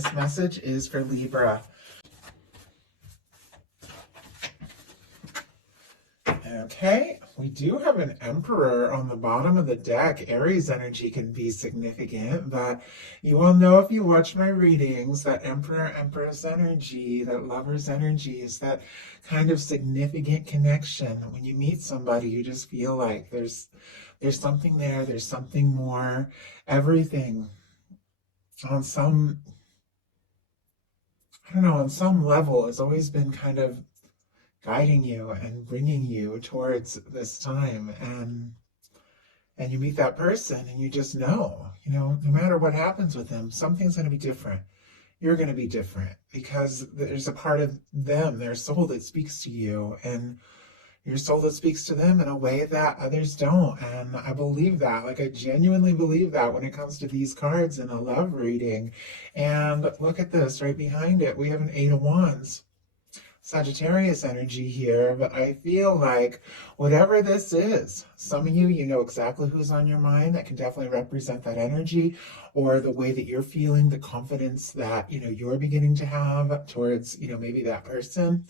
this message is for Libra. Okay, we do have an Emperor on the bottom of the deck. Aries energy can be significant, but you will know if you watch my readings that Emperor, Empress energy, that Lover's energy is that kind of significant connection. When you meet somebody, you just feel like there's something there, there's something more. Everything on some, I don't know, on some level has always been kind of guiding you and bringing you towards this time, and you meet that person and you just know, no matter what happens with them, something's going to be different. You're going to be different because there's a part of them, their soul, that speaks to you, and your soul that speaks to them in a way that others don't. And I believe that, like I genuinely believe that when it comes to these cards in a love reading. And look at this right behind it, we have an 8 of Wands. Sagittarius energy here, but I feel like whatever this is, some of you know exactly who's on your mind. That can definitely represent that energy, or the way that you're feeling, the confidence that you're beginning to have towards maybe that person.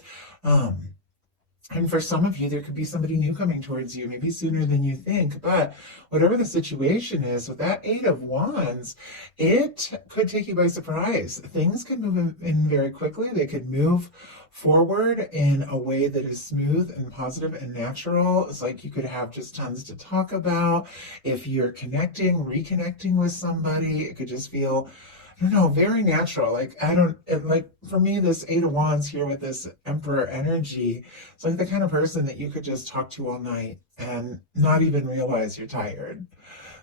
And for some of you, there could be somebody new coming towards you, maybe sooner than you think. But whatever the situation is, with that 8 of Wands, it could take you by surprise. Things could move in very quickly. They could move forward in a way that is smooth and positive and natural. It's like you could have just tons to talk about. If you're reconnecting with somebody, it could just feel, I don't know, very natural. Like for me, this 8 of Wands here with this Emperor energy, it's like the kind of person that you could just talk to all night and not even realize you're tired.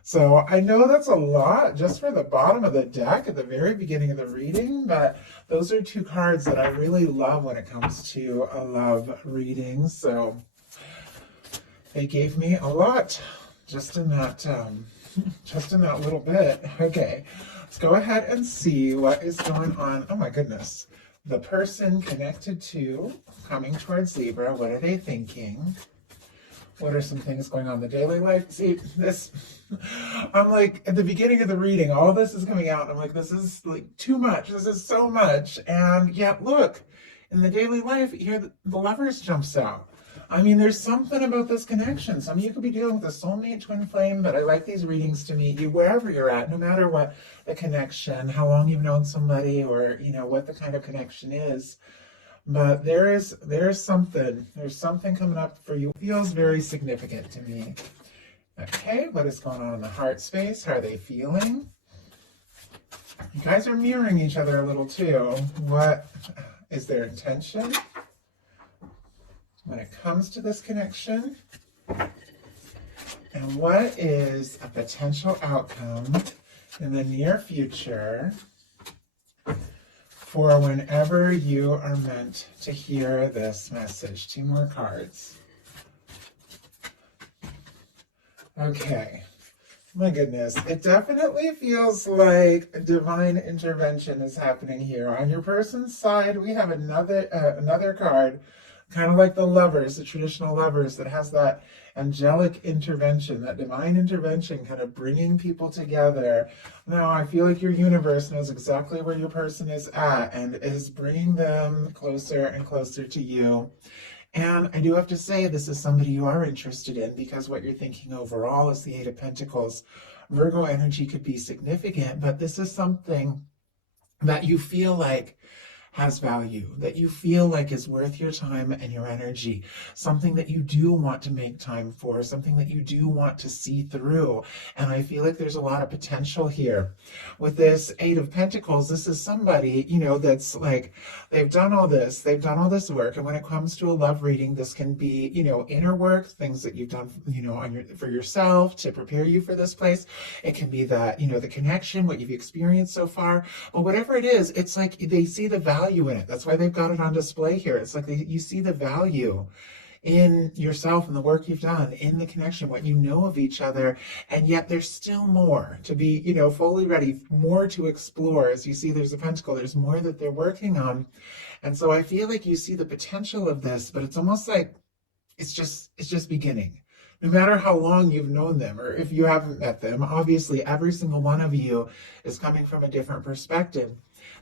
So I know that's a lot just for the bottom of the deck at the very beginning of the reading, but those are 2 cards that I really love when it comes to a love reading. So they gave me a lot just in that little bit. Okay. Let's go ahead and see what is going on. Oh my goodness. The person connected to, coming towards Libra, what are they thinking? What are some things going on in the daily life? See, I'm like, at the beginning of the reading, all this is coming out. I'm like, this is like too much. This is so much. And yet, look, in the daily life, here the Lovers jumps out. I mean, there's something about this connection. Some of you could be dealing with a soulmate, twin flame, but I like these readings to meet you wherever you're at, no matter what the connection, how long you've known somebody, or, what the kind of connection is. But there's something coming up for you. It feels very significant to me. Okay, what is going on in the heart space? How are they feeling? You guys are mirroring each other a little too. What is their intention when it comes to this connection? And what is a potential outcome in the near future for whenever you are meant to hear this message? 2 more cards. Okay. My goodness. It definitely feels like divine intervention is happening here. On your person's side, we have another card, kind of like the Lovers, the traditional Lovers, that has that angelic intervention, that divine intervention, kind of bringing people together. Now, I feel like your universe knows exactly where your person is at and is bringing them closer and closer to you. And I do have to say, this is somebody you are interested in, because what you're thinking overall is the 8 of Pentacles. Virgo energy could be significant, but this is something that you feel like has value, that you feel like is worth your time and your energy, something that you do want to make time for, something that you do want to see through. And I feel like there's a lot of potential here. With this 8 of Pentacles, this is somebody, that's like, they've done all this work. And when it comes to a love reading, this can be, inner work, things that you've done, for yourself to prepare you for this place. It can be that, the connection, what you've experienced so far. But whatever it is, it's like they see the value in it. That's why they've got it on display here. It's like you see the value in yourself and the work you've done, in the connection, what you know of each other, and yet there's still more to be, fully ready, more to explore. As you see, there's a pentacle, there's more that they're working on. And so I feel like you see the potential of this, but it's almost like it's just beginning. No matter how long you've known them, or if you haven't met them, obviously every single one of you is coming from a different perspective.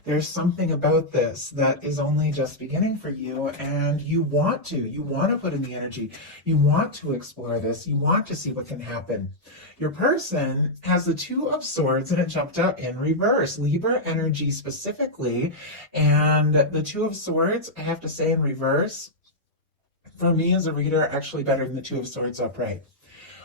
There's something about this that is only just beginning for you, and you want to put in the energy. You want to explore this. You want to see what can happen. Your person has the Two of Swords, and it jumped out in reverse, Libra energy specifically. And the Two of Swords, I have to say, in reverse, for me as a reader, actually better than the Two of Swords upright.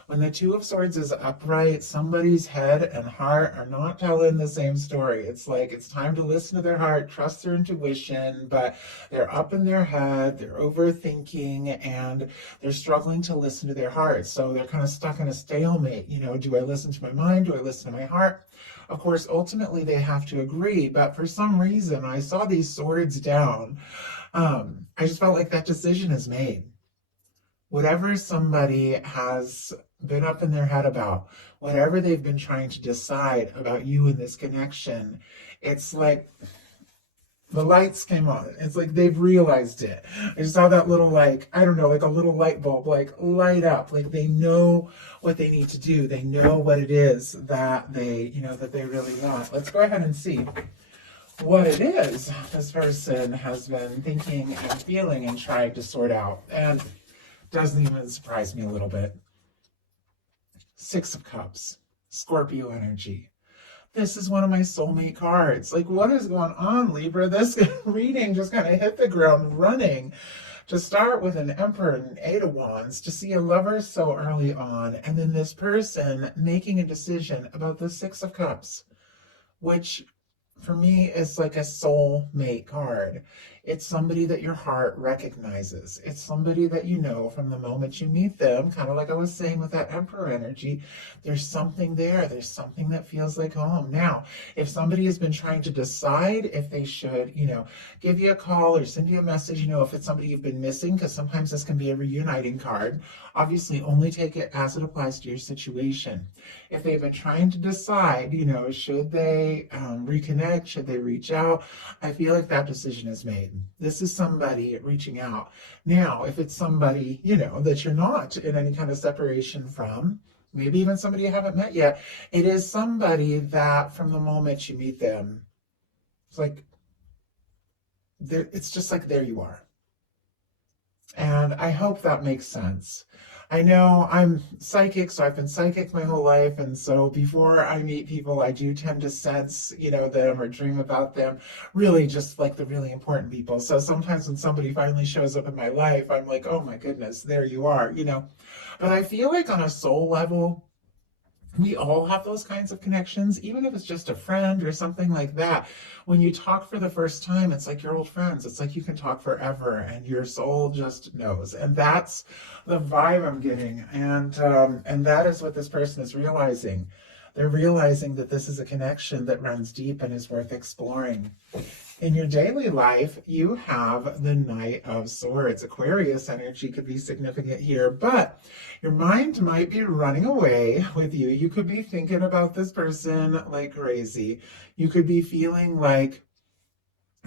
When the Two of Swords is upright, somebody's head and heart are not telling the same story. It's like it's time to listen to their heart, trust their intuition, but they're up in their head, they're overthinking, and they're struggling to listen to their heart. So they're kind of stuck in a stalemate. You know, do I listen to my mind? Do I listen to my heart? Of course, ultimately they have to agree, but for some reason, I saw these swords down. I just felt like that decision is made. Whatever somebody has been up in their head about, whatever they've been trying to decide about you in this connection, it's like the lights came on. It's like they've realized it. I just saw that little, like, I don't know, like a little light bulb, like light up. Like they know what they need to do. They know what it is that they, that they really want. Let's go ahead and see what it is this person has been thinking and feeling and tried to sort out. And doesn't even surprise me a little bit. Six of Cups, Scorpio energy. This is one of my soulmate cards. Like, what is going on, Libra? This reading just kind of hit the ground running. To start with an Emperor and an Eight of Wands, to see a lover so early on, and then this person making a decision about the Six of Cups, which for me is like a soulmate card. It's somebody that your heart recognizes. It's somebody that you know from the moment you meet them, kind of like I was saying with that Emperor energy. There's something there. There's something that feels like home. Now, if somebody has been trying to decide if they should, give you a call or send you a message, if it's somebody you've been missing, because sometimes this can be a reuniting card, obviously only take it as it applies to your situation. If they've been trying to decide, should they reconnect, should they reach out, I feel like that decision is made. This is somebody reaching out. Now, if it's somebody, that you're not in any kind of separation from, maybe even somebody you haven't met yet, it is somebody that from the moment you meet them, it's like, it's just like, there you are. And I hope that makes sense. I know I'm psychic, so I've been psychic my whole life. And so before I meet people, I do tend to sense, them or dream about them, really just like the really important people. So sometimes when somebody finally shows up in my life, I'm like, oh my goodness, there you are, But I feel like on a soul level, we all have those kinds of connections, even if it's just a friend or something like that. When you talk for the first time, it's like your old friends. It's like you can talk forever and your soul just knows. And that's the vibe I'm getting. And that is what this person is realizing. They're realizing that this is a connection that runs deep and is worth exploring. In your daily life, you have the Knight of Swords. Aquarius energy could be significant here, but your mind might be running away with you. You could be thinking about this person like crazy. You could be feeling like,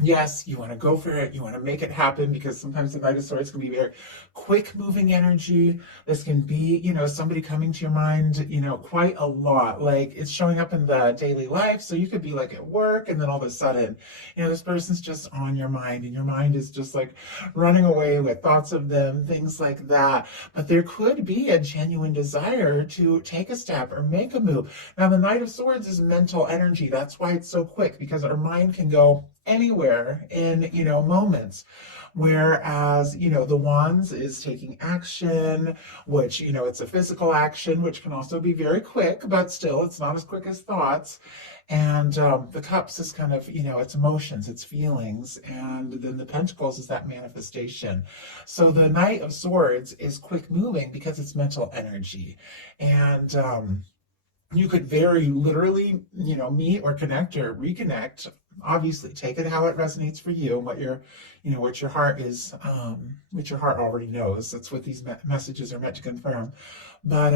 yes, you want to go for it. You want to make it happen, because sometimes the Knight of Swords can be very quick moving energy. This can be, somebody coming to your mind, quite a lot. Like it's showing up in the daily life. So you could be like at work and then all of a sudden, this person's just on your mind and your mind is just like running away with thoughts of them, things like that. But there could be a genuine desire to take a step or make a move. Now, the Knight of Swords is mental energy. That's why it's so quick, because our mind can go anywhere in moments, whereas the Wands is taking action, which it's a physical action, which can also be very quick, but still it's not as quick as thoughts. And the Cups is kind of it's emotions, it's feelings, and then the Pentacles is that manifestation. So the Knight of Swords is quick moving because it's mental energy. And you could very literally meet or connect or reconnect. Obviously, take it how it resonates for you, and what your heart is, what your heart already knows. That's what these messages are meant to confirm. But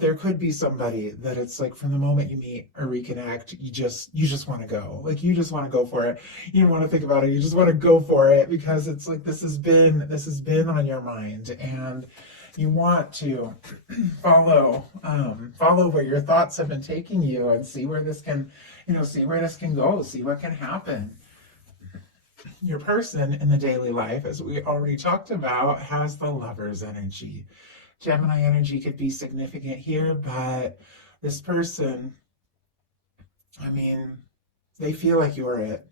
there could be somebody that it's like from the moment you meet or reconnect, you just want to go. Like you just want to go for it. You don't want to think about it. You just want to go for it, because it's like this has been on your mind, and You want to follow where your thoughts have been taking you and see where this can, see where this can go, see what can happen. Your person in the daily life, as we already talked about, has the Lover's energy. Gemini energy could be significant here, but this person, I mean, they feel like you are it.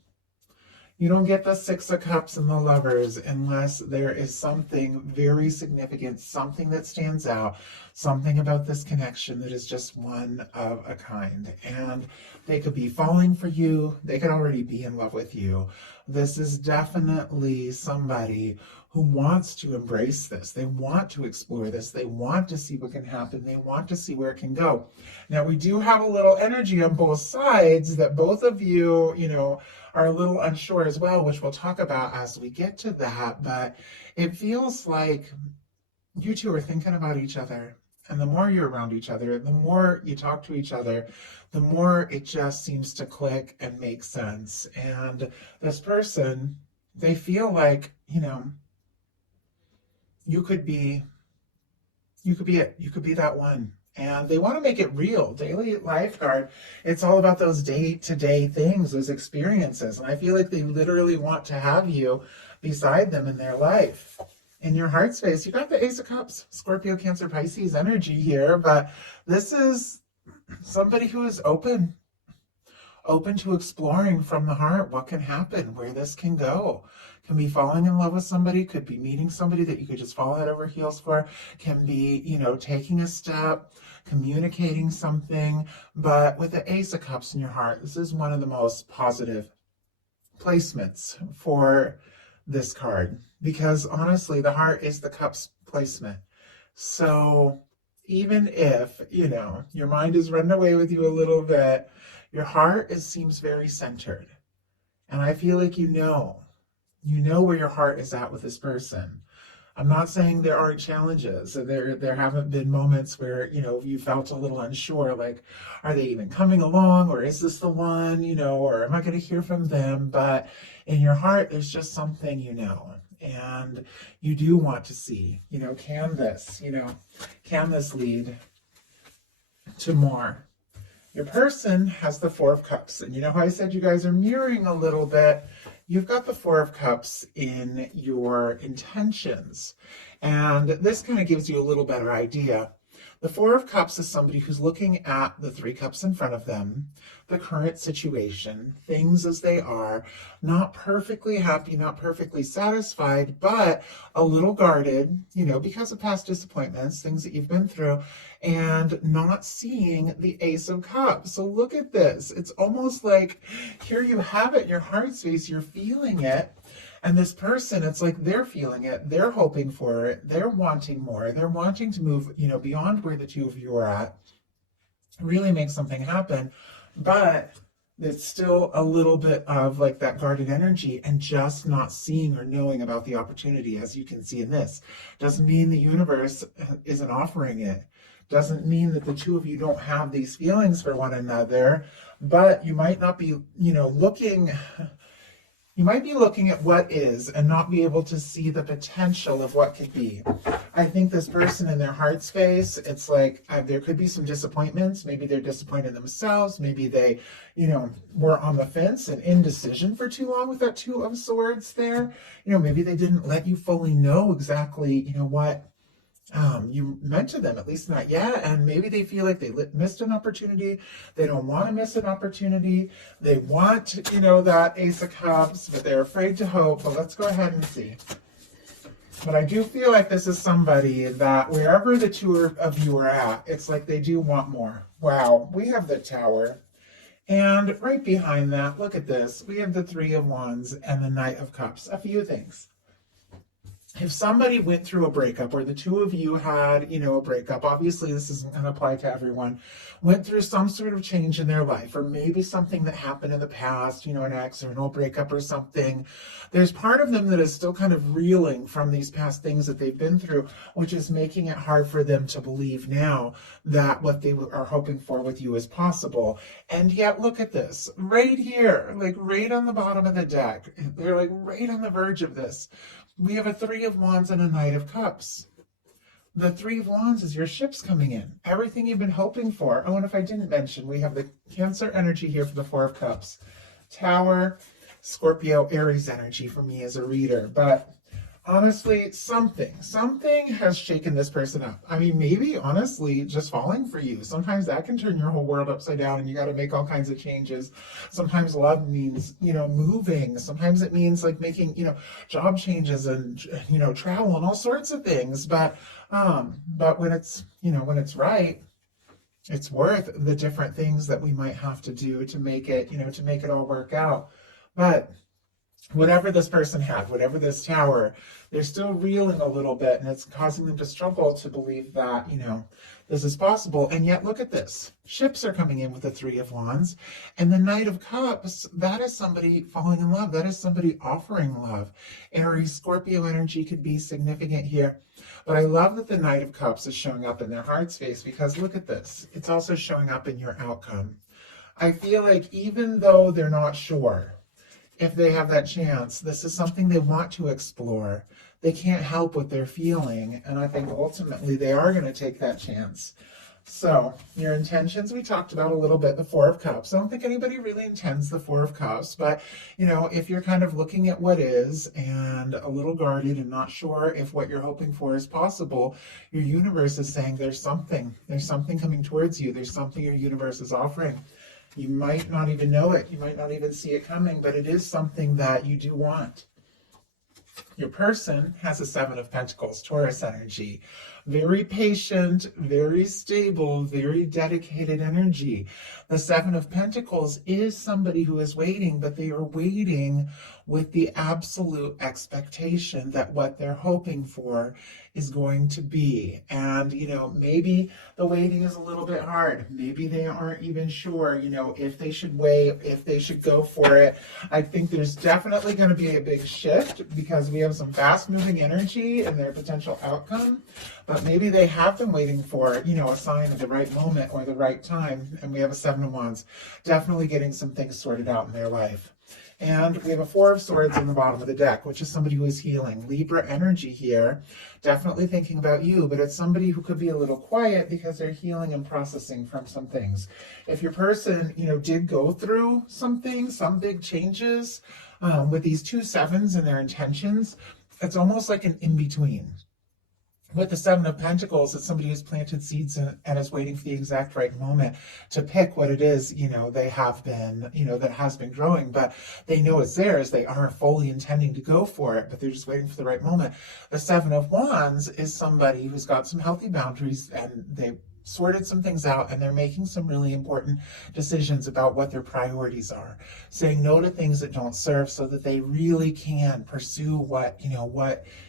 You don't get the Six of Cups and the Lovers unless there is something very significant, something that stands out, something about this connection that is just one of a kind. And they could be falling for you. They could already be in love with you. This is definitely somebody who wants to embrace this. They want to explore this. They want to see what can happen. They want to see where it can go. Now, we do have a little energy on both sides that both of you, are a little unsure as well, which we'll talk about as we get to that. But it feels like you two are thinking about each other. And the more you're around each other, the more you talk to each other, the more it just seems to click and make sense. And this person, they feel like, you could be it. You could be that one. And they want to make it real. Daily life card, it's all about those day-to-day things, those experiences. And I feel like they literally want to have you beside them in their life. In your heart space, you got the Ace of Cups, Scorpio, Cancer, Pisces energy here. But this is somebody who is open to exploring from the heart what can happen, where this can go. Can be falling in love with somebody, could be meeting somebody that you could just fall head over heels for, can be, taking a step, communicating something. But with the Ace of Cups in your heart, this is one of the most positive placements for this card, because honestly, the heart is the Cups placement. So even if, your mind is running away with you a little bit, your heart seems very centered. And I feel like you know where your heart is at with this person. I'm not saying there aren't challenges. There haven't been moments where, you felt a little unsure, like, are they even coming along, or is this the one, or am I going to hear from them? But in your heart, there's just something, and you do want to see, can this lead to more? Your person has the Four of Cups. And how I said you guys are mirroring a little bit? You've got the Four of Cups in your intentions. And this kind of gives you a little better idea. The Four of Cups is somebody who's looking at the Three Cups in front of them, the current situation, things as they are, not perfectly happy, not perfectly satisfied, but a little guarded, because of past disappointments, things that you've been through, and not seeing the Ace of Cups. So look at this. It's almost like here you have it in your heart space, you're feeling it. And this person, it's like they're feeling it, they're hoping for it, they're wanting more, they're wanting to move, beyond where the two of you are at, really make something happen. But it's still a little bit of like that guarded energy and just not seeing or knowing about the opportunity, as you can see in this. Doesn't mean the universe isn't offering it. Doesn't mean that the two of you don't have these feelings for one another, but you might not be, looking... You might be looking at what is and not be able to see the potential of what could be. I think this person in their heart space, it's like there could be some disappointments. Maybe they're disappointed themselves. Maybe they, were on the fence and indecision for too long with that Two of Swords there. Maybe they didn't let you fully know exactly, what you meant to them, at least not yet. And maybe they feel like they missed an opportunity. They don't want to miss an opportunity. They want, that Ace of Cups, but they're afraid to hope. But let's go ahead and see. But I do feel like this is somebody that wherever the two of you are at, it's like they do want more. Wow, we have the Tower. And right behind that, look at this. We have the Three of Wands and the Knight of Cups. A few things. If somebody went through a breakup, or the two of you had, a breakup, obviously this isn't going to apply to everyone, went through some sort of change in their life, or maybe something that happened in the past, an ex or an old breakup or something, there's part of them that is still kind of reeling from these past things that they've been through, which is making it hard for them to believe now that what they are hoping for with you is possible. And yet, look at this, right here, like right on the bottom of the deck, they're like right on the verge of this. We have a Three of Wands and a Knight of Cups. the Three of Wands is your ships coming in. Everything you've been hoping for. Oh, and if I didn't mention, we have the Cancer energy here for the Four of Cups. Tower, Scorpio, Aries energy for me as a reader. But honestly, something has shaken this person up. I mean, maybe honestly just falling for you. Sometimes that can turn your whole world upside down and you got to make all kinds of changes. Sometimes love means, moving. Sometimes it means like making, job changes and, travel and all sorts of things. But when it's, when it's right, it's worth the different things that we might have to do to make it, to make it all work out. But whatever this person had, whatever this tower, they're still reeling a little bit, and it's causing them to struggle to believe that, this is possible. And yet, look at this. Ships are coming in with the Three of Wands, and the Knight of Cups, that is somebody falling in love. That is somebody offering love. Aries, Scorpio energy could be significant here. But I love that the Knight of Cups is showing up in their heart space, because look at this. It's also showing up in your outcome. I feel like even though they're not sure if they have that chance, this is something they want to explore. They can't help what they're feeling, and I think ultimately they are going to take that chance. So your intentions, we talked about a little bit, the Four of Cups. I don't think anybody really intends the Four of Cups, but if you're kind of looking at what is and a little guarded and not sure if what you're hoping for is possible, your universe is saying there's something coming towards you. There's something your universe is offering. You might not even know it. You might not even see it coming, but it is something that you do want. Your person has a Seven of Pentacles, Taurus energy. Very patient, very stable, very dedicated energy. The Seven of Pentacles is somebody who is waiting, but they are waiting with the absolute expectation that what they're hoping for is going to be. And, maybe the waiting is a little bit hard. Maybe they aren't even sure, if they should wait, if they should go for it. I think there's definitely going to be a big shift because we have some fast moving energy in their potential outcome. But maybe they have been waiting for, a sign of the right moment or the right time. And we have a Seven of Wands, definitely getting some things sorted out in their life. And we have a Four of Swords in the bottom of the deck, which is somebody who is healing. Libra energy here, definitely thinking about you, but it's somebody who could be a little quiet because they're healing and processing from some things. If your person, did go through something, some big changes with these two sevens and their intentions, it's almost like an in-between. With the Seven of Pentacles, it's somebody who's planted seeds and is waiting for the exact right moment to pick what it is, they have been, that has been growing, but they know it's theirs. They aren't fully intending to go for it, but they're just waiting for the right moment. The Seven of Wands is somebody who's got some healthy boundaries and they sorted some things out and they're making some really important decisions about what their priorities are, saying no to things that don't serve so that they really can pursue what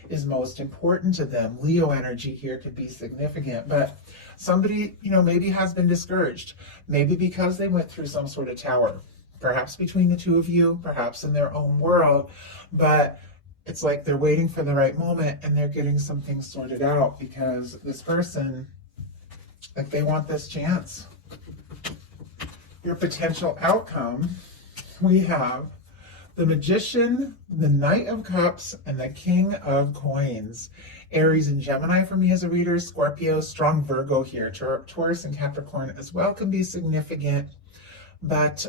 is most important to them. Leo energy here could be significant, but somebody, maybe has been discouraged, maybe because they went through some sort of tower, perhaps between the two of you, perhaps in their own world, but it's like they're waiting for the right moment and they're getting some things sorted out because this person, like, they want this chance. Your potential outcome, we have the Magician, the Knight of Cups, and the King of Coins. Aries and Gemini for me as a reader. Scorpio, strong Virgo here. Taurus and Capricorn as well can be significant. But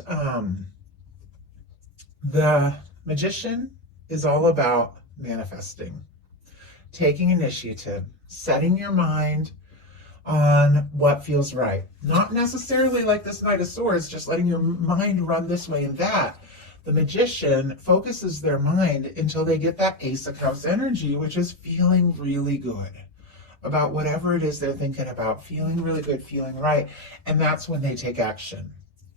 the Magician is all about manifesting, taking initiative, setting your mind on what feels right. Not necessarily like this Knight of Swords, just letting your mind run this way and that. The Magician focuses their mind until they get that Ace of Cups energy, which is feeling really good about whatever it is they're thinking about, feeling really good, feeling right. And that's when they take action.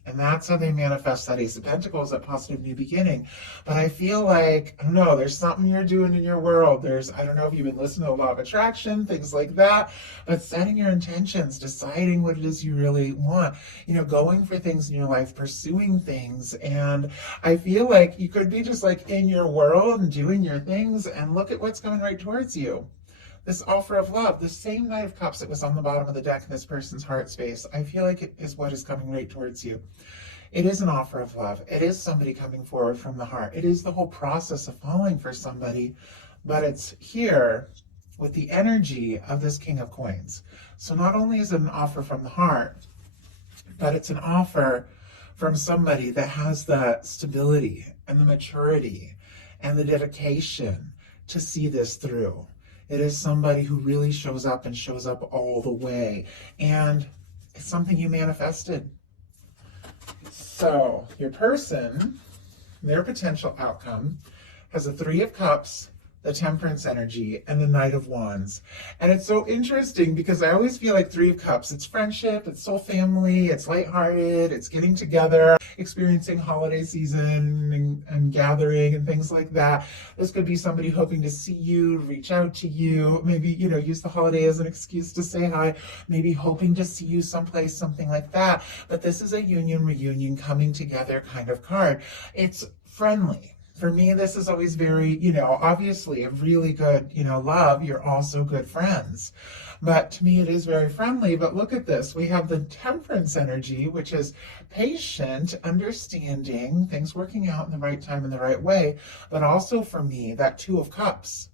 And that's how they manifest that Ace of Pentacles, that positive new beginning. But I feel like, I don't know, there's something you're doing in your world. I don't know if you've been listening to Law of Attraction, things like that, but setting your intentions, deciding what it is you really want, going for things in your life, pursuing things. And I feel like you could be just like in your world and doing your things, and look at what's coming right towards you. This offer of love, the same Knight of Cups that was on the bottom of the deck in this person's heart space, I feel like it is what is coming right towards you. It is an offer of love. It is somebody coming forward from the heart. It is the whole process of falling for somebody, but it's here with the energy of this King of Coins. So not only is it an offer from the heart, but it's an offer from somebody that has the stability and the maturity and the dedication to see this through. It is somebody who really shows up and shows up all the way. And it's something you manifested. So your person, their potential outcome, has a Three of Cups, the Temperance energy, and the Knight of Wands. And it's so interesting because I always feel like Three of Cups, it's friendship, it's soul family, it's lighthearted, it's getting together, experiencing holiday season and gathering and things like that. This could be somebody hoping to see you, reach out to you, maybe, use the holiday as an excuse to say hi, maybe hoping to see you someplace, something like that. But this is a union, reunion, coming together kind of card. It's friendly. For me, this is always very, obviously a really good, love. You're also good friends. But to me, it is very friendly. But look at this. We have the Temperance energy, which is patient, understanding, things working out in the right time, in the right way. But also for me, that Two of Cups,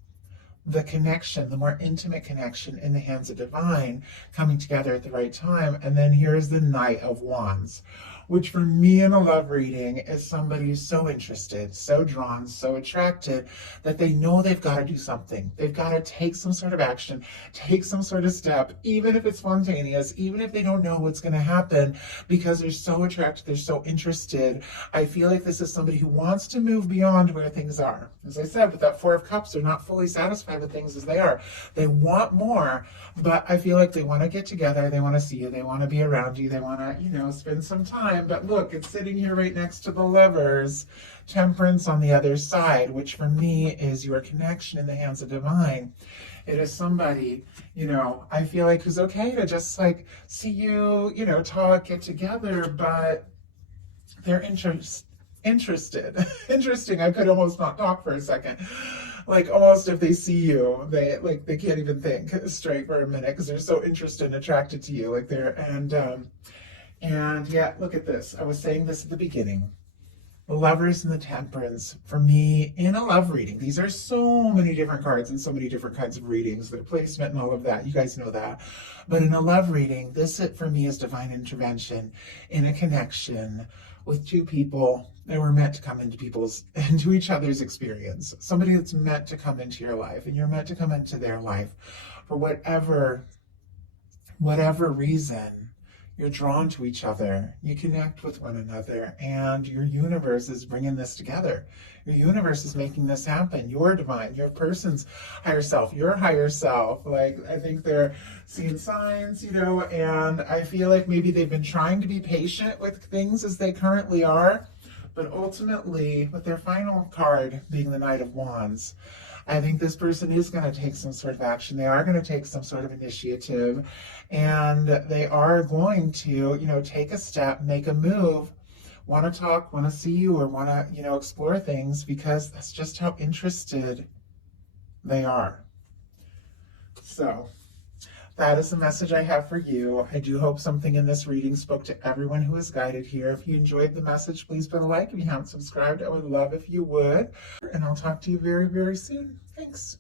the connection, the more intimate connection in the hands of divine, coming together at the right time. And then here's the Knight of Wands, which for me in a love reading is somebody who's so interested, so drawn, so attracted that they know they've got to do something. They've got to take some sort of action, take some sort of step, even if it's spontaneous, even if they don't know what's going to happen, because they're so attracted, they're so interested. I feel like this is somebody who wants to move beyond where things are. As I said, with that Four of Cups, they're not fully satisfied with things as they are. They want more, but I feel like they want to get together, they want to see you, they want to be around you, they want to, spend some time. But look, it's sitting here right next to the Lovers, Temperance on the other side, which for me is your connection in the hands of divine. It is somebody, I feel like who's okay to just like see you, talk, get together, but they're interested. Interesting. I could almost not talk for a second. Like almost if they see you, they can't even think straight for a minute because they're so interested and attracted to you. And yeah, look at this. I was saying this at the beginning. The Lovers and the Temperance, for me, in a love reading, these are so many different cards and so many different kinds of readings, their placement and all of that. You guys know that. But in a love reading, this for me is divine intervention in a connection with two people that were meant to come into each other's experience. Somebody that's meant to come into your life, and you're meant to come into their life for whatever reason. You're drawn to each other, you connect with one another, and your universe is bringing this together. Your universe is making this happen. Your divine, your person's higher self, your higher self. Like, I think they're seeing signs, and I feel like maybe they've been trying to be patient with things as they currently are, but ultimately, with their final card being the Knight of Wands, I think this person is going to take some sort of action. They are going to take some sort of initiative, and they are going to, take a step, make a move, want to talk, want to see you, or want to, explore things, because that's just how interested they are. So that is the message I have for you. I do hope something in this reading spoke to everyone who is guided here. If you enjoyed the message, please put a like. If you haven't subscribed, I would love if you would. And I'll talk to you very, very soon. Thanks.